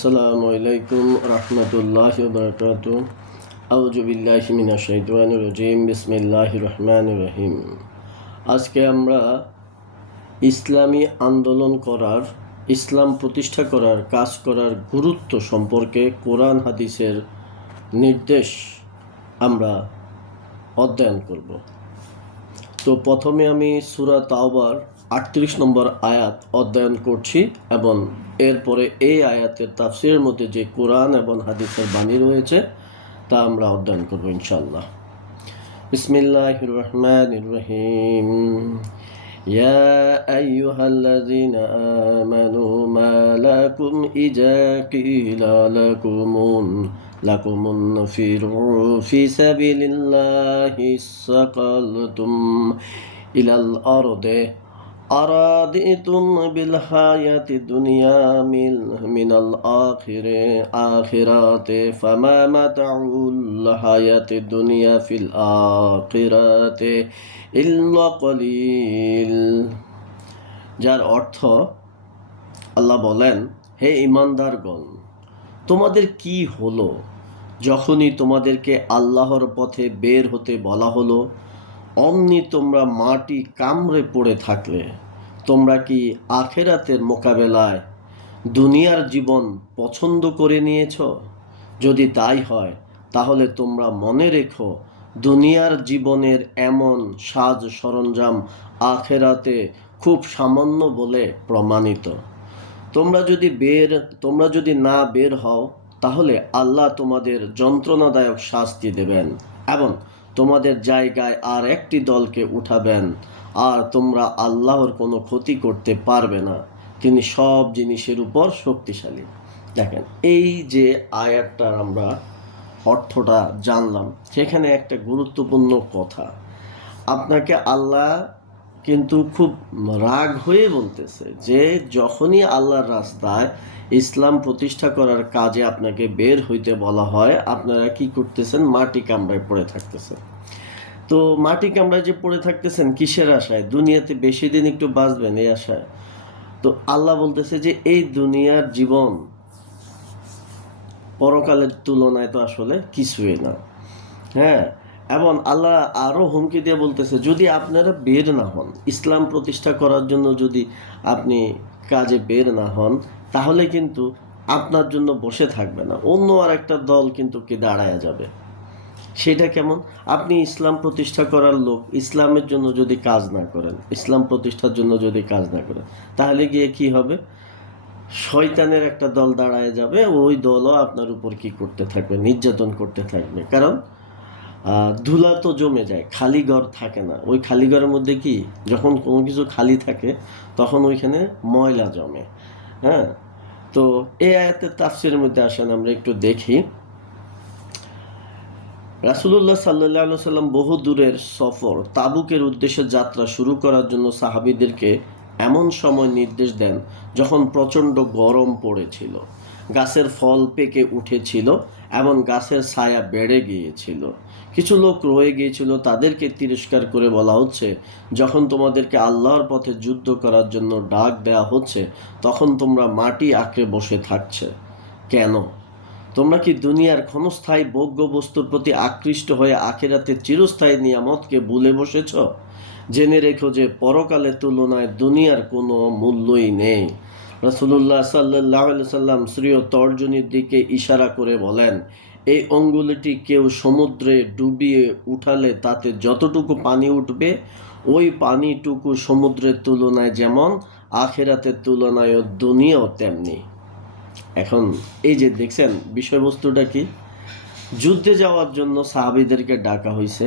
আসসালামু আলাইকুম রহমতুল্লাহি ওয়া বারাকাতুহু। আউযু বিল্লাহি মিনাশ শাইতানির রাজিম। বিসমিল্লাহির রহমানির রহিম। আজকে আমরা ইসলামী আন্দোলন করার, ইসলাম প্রতিষ্ঠা করার, কাজ করার গুরুত্ব সম্পর্কে কোরআন হাদিসের নির্দেশ আমরা অধ্যয়ন করব। তো প্রথমে আমি সূরা তাওবার 38 নম্বর আয়াত অধ্যয়ন করছি এবং এরপরে এই আয়াতের তাফসীরের মধ্যে যে কোরআন এবং হাদিসের বাণী রয়েছে তা আমরা অধ্যয়ন করব ইনশাআল্লাহ। বিসমিল্লাহির রহমানির রহিম। ইয়া আইয়ুহাল্লাযীনা আমানু মা লাকুম ইযা কিলা লাকুম ফিরু ফি সাবিলিল্লাহি সাকালতুম ইলাল আরদি আরাদিতুম বিল হায়াতি দুনিয়া মিনাল আখিরাতে ফামা মাতাউল হায়াতি দুনিয়া ফিল আখিরাতে ইল্লা কলিল। যার অর্থ, আল্লাহ বলেন, হে ঈমানদারগণ, তোমাদের কি হলো যখনই তোমাদেরকে আল্লাহর পথে বের হতে বলা হলো, অমনি তোমরা মাটি কামড়ে পড়ে থাকলে? তোমরা কি আখেরাতের মোকাবেলায় দুনিয়ার জীবন পছন্দ করে নিয়েছ? যদি তাই হয় তাহলে তোমরা মনে রেখো, দুনিয়ার জীবনের এমন সাজ সরঞ্জাম আখেরাতে খুব সামান্য বলে প্রমাণিত। তোমরা যদি না বের হও তাহলে আল্লাহ তোমাদের যন্ত্রণাদায়ক শাস্তি দেবেন এবং তোমাদের জায়গায় আর একটি দলকে উঠাবেন, আর তোমরা আল্লাহর কোনো ক্ষতি করতে পারবে না। তিনি সব জিনিসের উপর শক্তিশালী। দেখেন, এই যে আয়াতটার আমরা অর্থটা জানলাম, সেখানে একটা গুরুত্বপূর্ণ কথা আপনাকে আল্লাহ কিন্তু খুব রাগ হয়ে বলতেছে যে যখনই আল্লাহর রাস্তায় ইসলাম প্রতিষ্ঠা করার কাজে আপনাকে বের হইতে বলা হয়, আপনারা কি করতেছেন? মাটি কামড়ায় পড়ে থাকতেছেন। তো মাটি কামড়ায় যে পড়ে থাকতেছেন কিসের আশায়? দুনিয়াতে বেশি দিন একটু বাঁচবেন এই আশায়। তো আল্লাহ বলতেছে যে এই দুনিয়ার জীবন পরকালের তুলনায় তো আসলে কিছুই না। হ্যাঁ, এবং আল্লাহ আরও হুমকি দিয়ে বলতেছে, যদি আপনারা বের না হন, ইসলাম প্রতিষ্ঠা করার জন্য যদি আপনি কাজে বের না হন, তাহলে কিন্তু আপনার জন্য বসে থাকবে না, অন্য আর একটা দল কিন্তু কি দাঁড়ায়া যাবে। সেটা কেমন? আপনি ইসলাম প্রতিষ্ঠা করার লোক, ইসলামের জন্য যদি কাজ না করেন, ইসলাম প্রতিষ্ঠার জন্য যদি কাজ না করেন, তাহলে গিয়ে কি হবে? শয়তানের একটা দল দাঁড়ায় যাবে, ওই দলও আপনার উপর কি করতে থাকবে? নির্যাতন করতে থাকবে। কারণ ধুলা তো জমে যায়, খালি ঘর থাকে না। ওই খালি ঘরের মধ্যে কি, যখন কোনো কিছু খালি থাকে তখন ওইখানে ময়লা জমে। হ্যাঁ, তো এই আয়াতের তাফসীরের মধ্যে আসেন আমরা একটু দেখি। রাসূলুল্লাহ সাল্লাল্লাহু সাল্লাম বহু দূরের সফর, তাবুকের উদ্দেশ্যে যাত্রা শুরু করার জন্য সাহাবীদেরকে এমন সময় নির্দেশ দেন যখন প্রচণ্ড গরম পড়েছিল, গাছের ফল পেকে উঠেছিল এবং গাছের ছায়া বেড়ে গিয়েছিল। কিছু লোক রয়ে গিয়েছিল, তাদেরকে তিরস্কার করে বলা হচ্ছে, যখন তোমাদেরকে আল্লাহর পথে যুদ্ধ করার জন্য ডাক দেয়া হচ্ছে তখন তোমরা মাটি আঁকড়ে বসে থাকছে কেন? তোমরা কি দুনিয়ার ক্ষণস্থায়ী ভোগ্য বস্তুর প্রতি আকৃষ্ট হয়ে আখিরাতের চিরস্থায়ী নিয়ামতকে ভুলে বসেছ? জেনে রেখো যে পরকালের তুলনায় দুনিয়ার কোনো মূল্যই নেই। রাসূলুল্লাহ সাল্লাল্লাহু আলাইহি সাল্লাম শ্রীয় তর্জনীর দিকে ইশারা করে বলেন, এই অঙ্গুলিটি কেউ সমুদ্রে ডুবিয়ে উঠালে তাতে যতটুকু পানি উঠবে, ওই পানিটুকু সমুদ্রের তুলনায় যেমন, আখিরাতের তুলনায়ও দুনিয়াও তেমনি। এখন এই যে দেখছেন বিষয়বস্তুটা কি? যুদ্ধে যাওয়ার জন্য সাহাবীদেরকে ডাকা হয়েছে।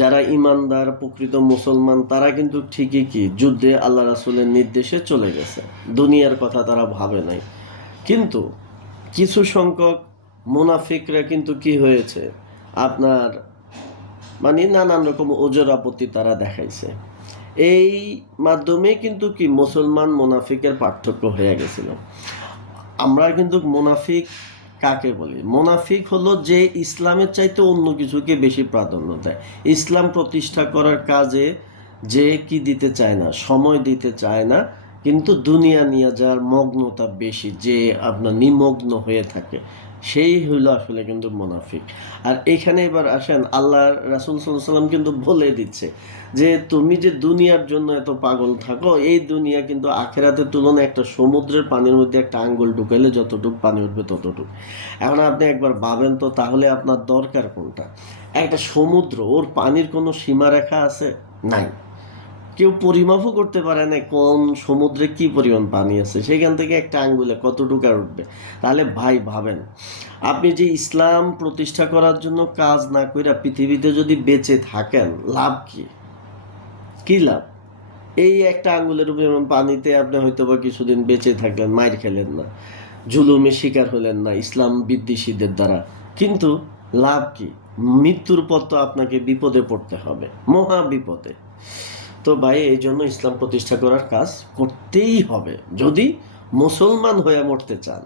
যারা ইমানদার প্রকৃত মুসলমান তারা কিন্তু ঠিকই কি যুদ্ধে আল্লাহ রাসূলের নির্দেশে চলে গেছে, দুনিয়ার কথা তারা ভাবে নাই। কিন্তু কিছু সংখ্যক মুনাফিকরা কিন্তু কি হয়েছে, আপনার নানান রকম ওজর আপত্তি তারা দেখাইছে। এই মাধ্যমে কিন্তু কি মুসলমান মুনাফিকের পার্থক্য হয়ে গেছিল। আমরা কিন্তু মুনাফিক কাকে বলি? মুনাফিক হলো যে ইসলামের চাইতে অন্য কিছুকে বেশি প্রাধান্য দেয়, ইসলাম প্রতিষ্ঠা করার কাজে যে কি দিতে চায় না, সময় দিতে চায় না, কিন্তু দুনিয়া নিয়ে যার মগ্নতা বেশি, যে আপনার নিমগ্ন হয়ে থাকে, সেই হইলো আসলে কিন্তু মুনাফিক। আর এখানে এবার আসেন, আল্লাহ রাসূল সাল্লাল্লাহু আলাইহি ওয়াসাল্লাম কিন্তু বলে দিচ্ছে যে তুমি যে দুনিয়ার জন্য এত পাগল থাকো, এই দুনিয়া কিন্তু আখেরাতের তুলনায় একটা সমুদ্রের পানির মধ্যে একটা আঙ্গুল ঢুকাইলে যতটুক পানি উঠবে ততটুক। এখন আপনি একবার ভাবেন তো, তাহলে আপনার দরকার কোনটা? একটা সমুদ্র, ওর পানির কোনো সীমারেখা আছে? নাই। কেউ পরিমাপও করতে পারে না কোন সমুদ্রে কি পরিমাণ পানি আছে, সেখান থেকে একটা আঙ্গুলে কতটুকু আর উঠবে। তাহলে ভাই ভাবেন, আপনি যে ইসলাম প্রতিষ্ঠা করার জন্য কাজ না কইরা পৃথিবীতে যদি বেঁচে থাকেন, লাভ কি? কি লাভ? এই একটা আঙ্গুলের উপরে পানিতে আপনি হয়তো বা কিছুদিন বেঁচে থাকলেন, মাইর খেলেন না, জুলুমের শিকার হলেন না ইসলাম বিদ্বেষীদের দ্বারা, কিন্তু লাভ কি? মৃত্যুর পর তো আপনাকে বিপদে পড়তে হবে, মহা বিপদে। তো ভাই, এই জন্য ইসলাম প্রতিষ্ঠা করার কাজ করতেই হবে যদি মুসলমান হয়ে মরতে চান।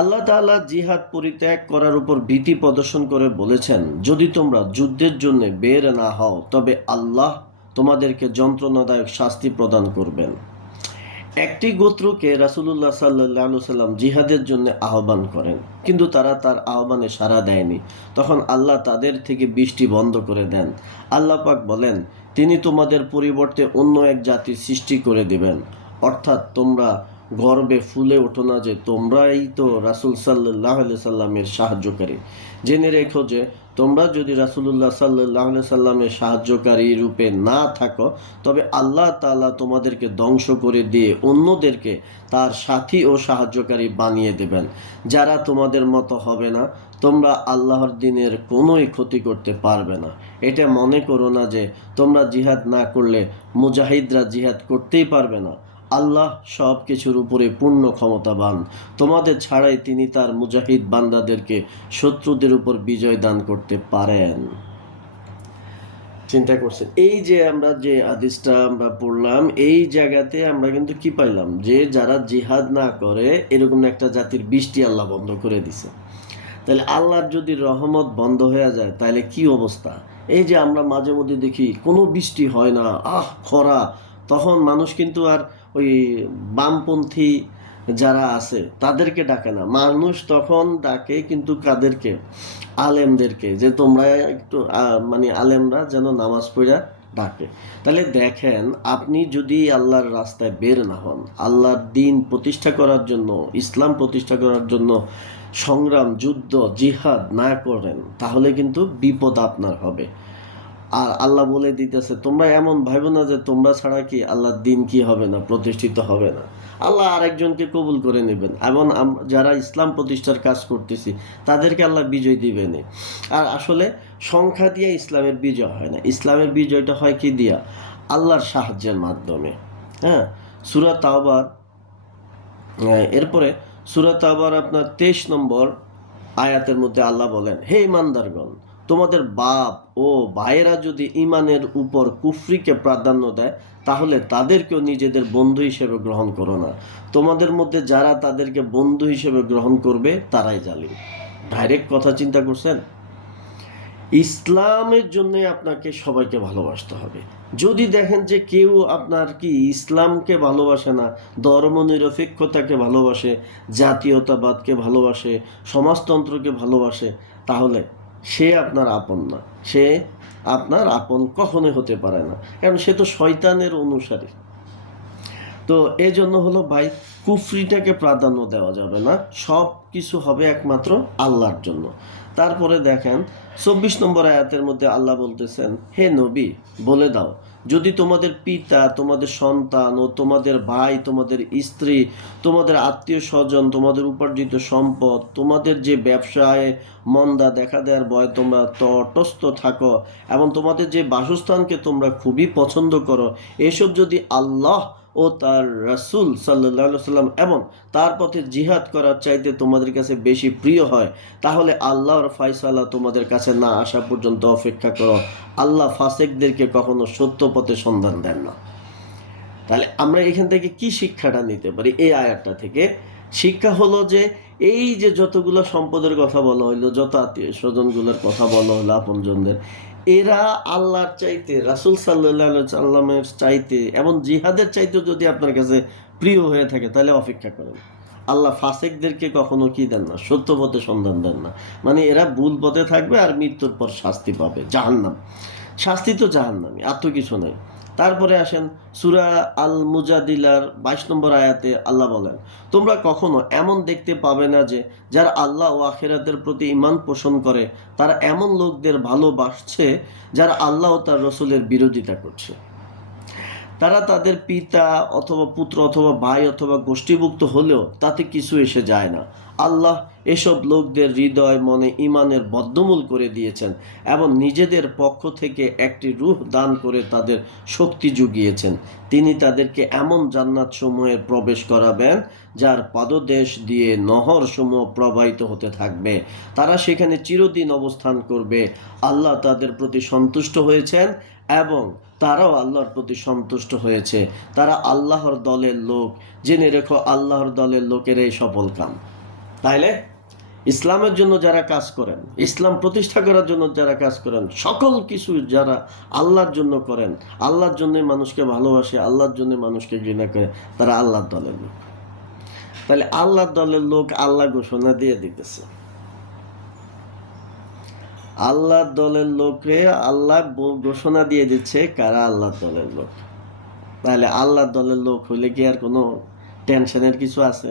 আল্লাহ তাআলা জিহাদ পরিত্যাগ করার উপর ভীতি প্রদর্শন করে বলেছেন, যদি তোমরা যুদ্ধের জন্য বের না হও তবে আল্লাহ তোমাদেরকে যন্ত্রণাদায়ক শাস্তি প্রদান করবেন। একটি গোত্রকে রাসূলুল্লাহ সাল্লাল্লাহু আলাইহি সাল্লাম জিহাদের জন্য আহ্বান করেন, কিন্তু তারা তার আহ্বানে সাড়া দেয়নি। তখন আল্লাহ তাদের থেকে বৃষ্টি বন্ধ করে দেন। আল্লাহ পাক বলেন, তিনি তোমাদের পরিবর্তে অন্য এক জাতি সৃষ্টি করে দিবেন। অর্থাৎ তোমরা গর্বে ফুলে ওঠো না যে তোমরাই তো রাসূল সাল্লাল্লাহু আলাইহি সাল্লামের সাহায্যকারী। জেনে রেখো যে তোমরা যদি রাসূলুল্লাহ সাল্লাল্লাহু আলাইহি সাল্লামের সাহায্যকারী রূপে না থাকো, তবে আল্লাহ তাআলা তোমাদেরকে ধ্বংস করে দিয়ে অন্যদেরকে তার সাথী ও সাহায্যকারী বানিয়ে দেবেন, যারা তোমাদের মতো হবে না। তোমরা আল্লাহর দ্বীনের কোনোই ক্ষতি করতে পারবে না। এটা মনে করো না যে তোমরা জিহাদ না করলে মুজাহিদরা জিহাদ করতেই পারবে না। আল্লাহ সব কিছুর উপরে পূর্ণ ক্ষমতাবান। তোমাদের ছাড়াই তিনি তার মুজাহিদ বান্দাদেরকে শত্রুদের উপর বিজয় দান করতে পারেন। চিন্তা করছেন, এই যে আমরা যে হাদিসটা আমরা পড়লাম, এই জায়গাতে আমরা কিন্তু কি পাইলাম? যে যারা জিহাদ না করে এরকম একটা জাতির বৃষ্টি আল্লাহ বন্ধ করে দিছে। তাহলে আল্লাহর যদি রহমত বন্ধ হয়ে যায় তাহলে কি অবস্থা? এই যে আমরা মাঝে মধ্যে দেখি কোনো বৃষ্টি হয় না, খরা, তখন মানুষ কিন্তু আর ওই বামপন্থী যারা আছে তাদেরকে ডাকে না, মানুষ তখন ডাকে কিন্তু কাদেরকে? আলেমদেরকে, যে তোমরা একটু মানে আলেমরা যেন নামাজ পড়া ডাকে। তাহলে দেখেন, আপনি যদি আল্লাহর রাস্তায় বের না হন, আল্লাহর দ্বীন প্রতিষ্ঠা করার জন্য, ইসলাম প্রতিষ্ঠা করার জন্য সংগ্রাম, যুদ্ধ, জিহাদ না করেন, তাহলে কিন্তু বিপদ আপনার হবে। আর আল্লাহ বলে দিতেছে, তোমরা এমন ভাইবো না যে তোমরা ছাড়া কি আল্লাহর দ্বীন কি হবে না, প্রতিষ্ঠিত হবে না। আল্লাহ আরেকজনকে কবুল করে নেবেন, এবং যারা ইসলাম প্রতিষ্ঠার কাজ করতেছি তাদেরকে আল্লাহ বিজয় দিবেন। আর আসলে সংখ্যা দিয়ে ইসলামের বিজয় হয় না, ইসলামের বিজয়টা হয় কি দিয়া? আল্লাহর সাহায্যের মাধ্যমে। হ্যাঁ, সূরা তাওবার, এরপরে সূরা তাওবার আপনার 23 নম্বর আয়াতের মধ্যে আল্লাহ বলেন, হে ইমানদারগণ, তোমাদের বাপ ও ভাইয়েরা যদি ইমানের উপর কুফরিকে প্রাধান্য দেয়, তাহলে তাদেরকেও নিজেদের বন্ধু হিসেবে গ্রহণ করো না। তোমাদের মধ্যে যারা তাদেরকে বন্ধু হিসেবে গ্রহণ করবে তারাই জালিম। ডাইরেক্ট কথা, চিন্তা করছেন? ইসলামের জন্য আপনাকে সবাইকে ভালোবাসতে হবে। যদি দেখেন যে কেউ আপনার কি ইসলামকে ভালোবাসে না, ধর্মনিরপেক্ষতাকে ভালোবাসে, জাতীয়তাবাদকে ভালোবাসে, সমাজতন্ত্রকে ভালোবাসে, তাহলে সে আপনার আপন না। সে আপনার আপন কখনোই হতে পারে না, কারণ সে তো শয়তানের অনুসারী। তো এই জন্য হলো ভাই, কুফরিটাকে প্রাধান্য দেওয়া যাবে না, সব কিছু হবে একমাত্র আল্লাহর জন্য। তারপরে দেখেন 24 নম্বর আয়াতের মধ্যে আল্লাহ বলতেছেন, হে নবী, বলে দাও, যদি তোমাদের পিতা, তোমাদের সন্তান ও তোমাদের ভাই, তোমাদের স্ত্রী, তোমাদের আত্মীয় স্বজন, তোমাদের উপার্জিত সম্পদ, তোমাদের যে ব্যবসায় মন্দা দেখা দেওয়ার ভয় তোমরা তটস্থ থাকো, এবং তোমাদের যে বাসস্থানকে তোমরা খুবই পছন্দ করো, এসব যদি আল্লাহ ও তার রাসূল সাল্লাল্লাহু আলাইহি সাল্লাম এবং তার পথে জিহাদ করার চাইতে তোমাদের কাছে বেশি প্রিয় হয়, তাহলে আল্লাহর ফয়সালা তোমাদের কাছে না আসা পর্যন্ত অপেক্ষা করো। আল্লাহ ফাসিকদেরকে কখনো সত্য পথে সন্ধান দেন না। তাহলে আমরা এখান থেকে কি শিক্ষাটা নিতে পারি? এই আয়াতটা থেকে শিক্ষা হলো যে এই যে যতগুলো সম্পদের কথা বলা হইলো, যত আত্মীয় স্বজনগুলোর কথা বলা হলো, আপনজনদের, এরা আল্লাহর চাইতে, রাসূল সাল্লাল্লাহু আলাইহি সাল্লামের চাইতে এবং জিহাদের চাইতে যদি আপনার কাছে প্রিয় হয়ে থাকে, তাহলে অপেক্ষা করেন। আল্লাহ ফাসেকদেরকে কখনো কি দেন না, সত্য পথে সন্ধান দেন না। মানে এরা ভুল পথে থাকবে আর মৃত্যুর পর শাস্তি পাবে, জাহান্নাম। শাস্তি তো জাহান্নামই, আর তো কিছু নেই। তারপরে আসেন সূরা আল মুজাদিলার 22 নম্বর আয়াতে আল্লাহ বলেন, তোমরা কখনো এমন দেখতে পাবে না যে যারা আল্লাহ ও আখিরাতের প্রতি ঈমান পোষণ করে তারা এমন লোকদের ভালোবাসছে যারা আল্লাহ ও তার রসুলের বিরোধিতা করছে। তারা তাদের পিতা অথবা পুত্র অথবা ভাই অথবা গোষ্ঠীভুক্ত হলেও তাতে কিছু এসে যায় না। আল্লাহ এসব লোকদের হৃদয় মনে ঈমানের বদ্ধমূল করে দিয়েছেন এবং নিজেদের পক্ষ থেকে একটি রূহ দান করে তাদের শক্তি জুগিয়েছেন। তিনি তাদেরকে এমন জান্নাত সমূহে প্রবেশ করাবেন যার পাদদেশ দিয়ে নহর সমূহ প্রবাহিত হতে থাকবে। তারা সেখানে চিরদিন অবস্থান করবে। আল্লাহ তাদের প্রতি সন্তুষ্ট হয়েছেন এবং তারাও আল্লাহর প্রতি সন্তুষ্ট হয়েছে। তারা আল্লাহর দলের লোক। জেনে রেখো, আল্লাহর দলের লোকেরাই সফল কাম। তাইলে ইসলামের জন্য যারা কাজ করেন, ইসলাম প্রতিষ্ঠা করার জন্য যারা কাজ করেন, সকল কিছু যারা আল্লাহর জন্য করেন, আল্লাহর জন্য মানুষকে ভালোবাসে, আল্লাহর জন্য মানুষকে ঘৃণা করে, তারা আল্লাহর দলের লোক। তাহলে আল্লাহর দলের লোক আল্লাহ ঘোষণা দিয়ে দিতেছে। আল্লাহর দলের লোকে আল্লাহ ঘোষণা দিয়ে দিচ্ছে কারা আল্লাহর দলের লোক। তাহলে আল্লাহর দলের লোক হইলে কি আর কোনো টেনশনের কিছু আছে?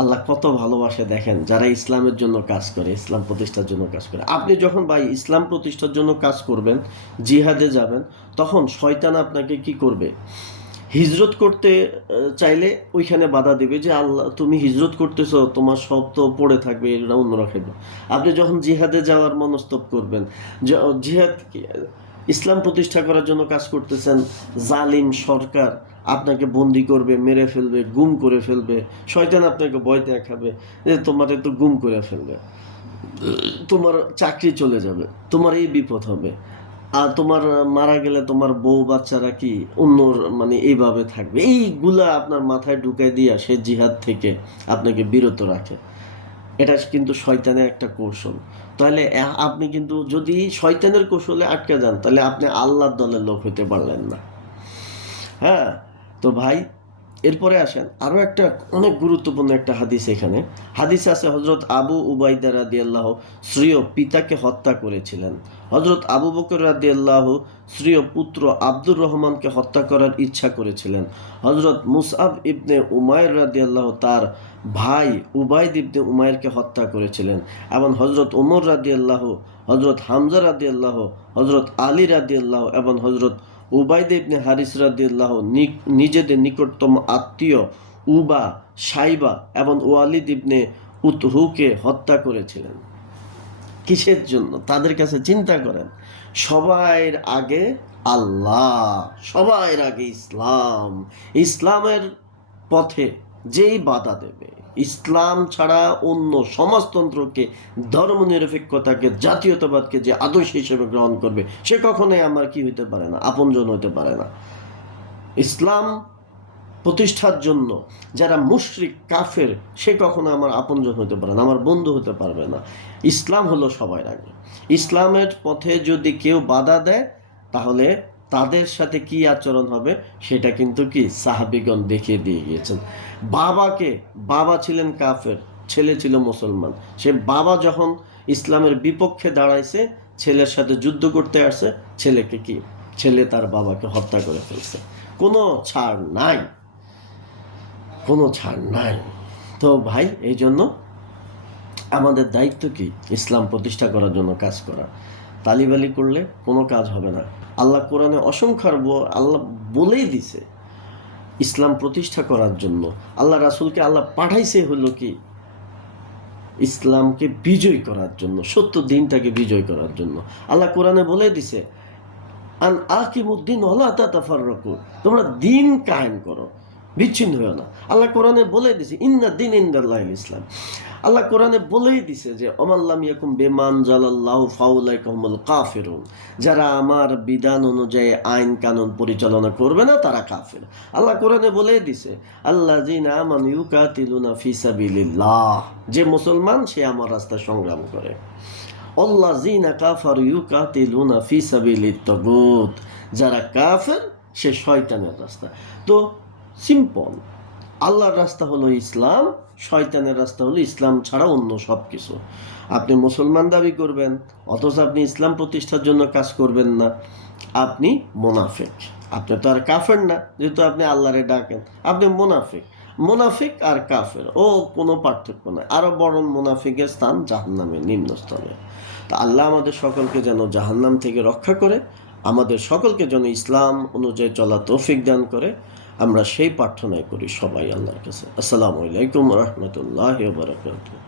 আল্লাহ কত ভালোবাসে দেখেন যারা ইসলামের জন্য কাজ করে, ইসলাম প্রতিষ্ঠার জন্য কাজ করে। আপনি যখন ভাই ইসলাম প্রতিষ্ঠার জন্য কাজ করবেন, জিহাদে যাবেন, তখন শয়তান আপনাকে কি করবে? হিজরত করতে চাইলে ওইখানে বাধা দেবে যে আল্লাহ তুমি হিজরত করতেছো, তোমার সব তো পড়ে থাকবে, এটা অন্যরা খাইবে। আপনি যখন জিহাদে যাওয়ার মনস্তব করবেন, জিহাদ ইসলাম প্রতিষ্ঠা করার জন্য কাজ করতেছেন, জালিম সরকার আপনাকে বন্দি করবে, মেরে ফেলবে, গুম করে ফেলবে। শয়তান আপনাকে ভয় দেখাবে যে তোমার তো গুম করে ফেলবে, তোমার চাকরি চলে যাবে, তোমার এই বিপদ হবে, আর তোমার মারা গেলে তোমার বউ বাচ্চারা কি অন্যর মানে এইভাবে থাকবে। এইগুলা আপনার মাথায় ঢুকাই দিয়া সে জিহাদ থেকে আপনাকে বিরত রাখে। এটা কিন্তু শয়তানের একটা কৌশল। তাহলে আপনি কিন্তু যদি শয়তানের কৌশলে আটকে যান, তাহলে আপনি আল্লাহর দলের লোক হতে পারলেন না। হ্যাঁ, তো ভাই এরপরে আসেন আরও একটা অনেক গুরুত্বপূর্ণ একটা হাদিস। এখানে হাদিস আছে হজরত আবু উবাইদা রাদিয়াল্লাহু স্ত্রীয় পিতাকে হত্যা করেছিলেন। হজরত আবু বকর রাদিয়াল্লাহু স্ত্রীয় পুত্র আব্দুর রহমানকে হত্যা করার ইচ্ছা করেছিলেন। হজরত মুসআব ইবনে উমাইর রাদিয়াল্লাহু তার ভাই উবাইদ ইবনে উমাইরকে হত্যা করেছিলেন। এবং হজরত উমর রাদিয়াল্লাহু, হজরত হামজা রাদিয়াল্লাহু, হজরত আলী রাদিয়াল্লাহু এবং হজরত উবাইদ ইবনে হারিস রাদিয়াল্লাহু নিজেদের নিকটতম আত্মীয় উবা, সাইবা এবং ওয়ালিদ ইবনে উতহুকে হত্যা করেছিলেন। কিসের জন্য? তাদের কাছে চিন্তা করেন, সবার আগে আল্লাহ, সবার আগে ইসলাম। ইসলামের পথে যেই বাধা দেবে, ইসলাম ছাড়া অন্য সমাজতন্ত্রকে, ধর্মনিরপেক্ষতাকে, জাতীয়তাবাদকে যে আদর্শ হিসেবে গ্রহণ করবে, সে কখনোই আমার কি হইতে পারে না, আপনজন হইতে পারে না। ইসলাম প্রতিষ্ঠার জন্য যারা মুশরিক কাফের, সে কখনো আমার আপনজন হতে পারে না, আমার বন্ধু হতে পারবে না। ইসলাম হলো সবার আগে। ইসলামের পথে যদি কেউ বাধা দেয়, তাহলে তাদের সাথে কি আচরণ হবে সেটা কিন্তু কি সাহাবীগণ দেখিয়ে দিয়ে গিয়েছেন। বাবা ছিলেন কাফের, ছেলে ছিল মুসলমান। সে বাবা যখন ইসলামের বিপক্ষে দাঁড়াইছে, ছেলের সাথে যুদ্ধ করতে আসছে, ছেলে তার বাবাকে হত্যা করে ফেলছে। কোনো ছাড় নাই, কোনো ছাড় নাই। তো ভাই, এই জন্য আমাদের দায়িত্ব কি? ইসলাম প্রতিষ্ঠা করার জন্য কাজ করা। তালিবালি করলে কোনো কাজ হবে না। আল্লাহ কোরআনে অসংখ্য আল্লাহ বলেই দিছে ইসলাম প্রতিষ্ঠা করার জন্য। আল্লাহ রাসূলকে আল্লাহ পাঠাইছে হলো কি ইসলামকে বিজয় করার জন্য, সত্য দিনটাকে বিজয় করার জন্য। আল্লাহ কোরআনে বলে দিছে আন আকিমুদ্দিন ওয়ালা তাতাফাররাকু, তোমরা দিন কায়েম করো, বিচ্ছিন্ন হও না। আল্লাহ কোরআনে বলে দিছে ইন্না দিন ইনদাল্লাহিল ইসলাম। আল্লাহ কোরআনে বলেই দিছে যে ওমাল্লাম ইয়াকুম বিমান জালাল্লাহু ফাউলাইকা হুমুল কাফিরুন, যারা আমার বিধান অনুযায়ী আইন কানুন পরিচালনা করবে না তারা কাফের। আল্লাহ কোরআনে বলেই দিছে আল্লাযিনা আমানু ইউকাতিলুনা ফি সাবিলিল্লাহ, যে মুসলমান সে আমার রাস্তায় সংগ্রাম করে। আল্লাযীনা কাফারু ইউকাতিলুনা ফি সাবিলিত তাগুত, যারা কাফের সে শয়তানের রাস্তা। তো সিম্পল, আল্লাহর রাস্তা হলো ইসলাম, শয়তানের রাস্তা হলো ইসলাম ছাড়া অন্য সব কিছু। আপনি মুসলমান দাবি করবেন অথচ আপনি ইসলাম প্রতিষ্ঠার জন্য কাজ করবেন না, আপনি মুনাফিক। আপনি তো আর কাফের না, যেহেতু আপনি আল্লাহরে ডাকেন, আপনি মুনাফিক। মুনাফিক আর কাফের ও কোনো পার্থক্য নয়, আরো বরং মুনাফিকের স্থান জাহান্নামের নিম্নস্থলে। তা আল্লাহ আমাদের সকলকে যেন জাহান্নাম থেকে রক্ষা করে, আমাদের সকলকে যেন ইসলাম অনুযায়ী চলা তৌফিক দান করে, আমরা সেই প্রার্থনাই করি সবাই আল্লাহর কাছে। আসসালামু আলাইকুম রহমতুল্লাহ বারাকাতুহু।